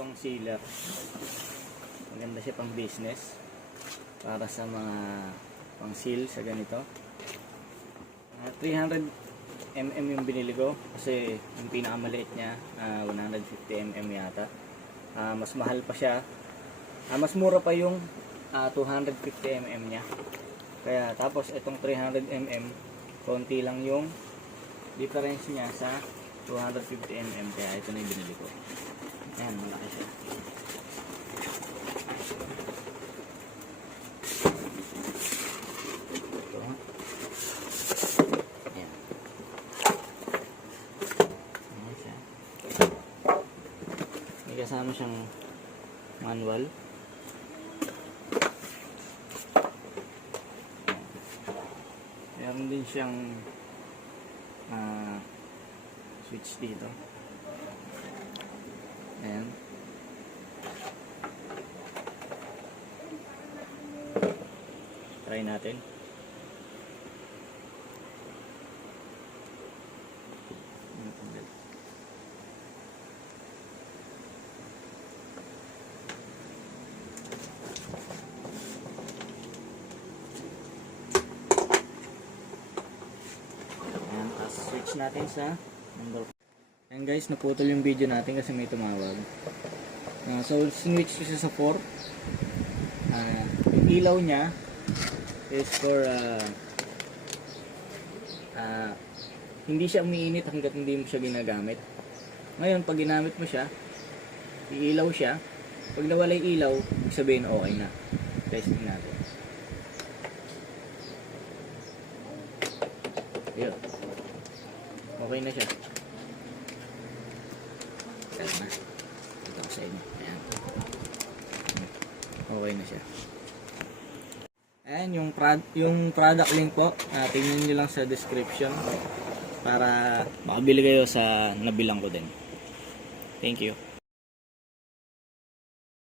itong sealer. Maganda siya pang business para sa mga pang seal sa ganito. 300 mm yung binili ko kasi yung pinakamaliit niya 150 mm yata. Mas mahal pa siya. Mas mura pa yung 250 mm niya. Kaya tapos itong 300 mm konti lang yung difference niya sa 250 mm, kaya ito na yung binili ko. Ayan, malaki siya. Ito. Ayan. Ayan siya. May kasama siyang manual. Meron din siyang switch dito. Ayan. Try natin. Ayan, switch natin sa number. Ayan guys, naputol yung video natin kasi may tumawag. So, switch ko siya sa 4. Yung ilaw niya is for hindi siya umiinit hanggat hindi mo siya ginagamit. Ngayon, pag ginamit mo siya, iilaw siya. Pag nawala yung ilaw, sabihin okay na. Testing natin. Yun. Okay na siya. Na. Ito ko sa inyo. Ayan. Okay na siya. Ayan, yung product link po, tingnan nyo lang sa description para makabili kayo sa nabilang ko din. Thank you.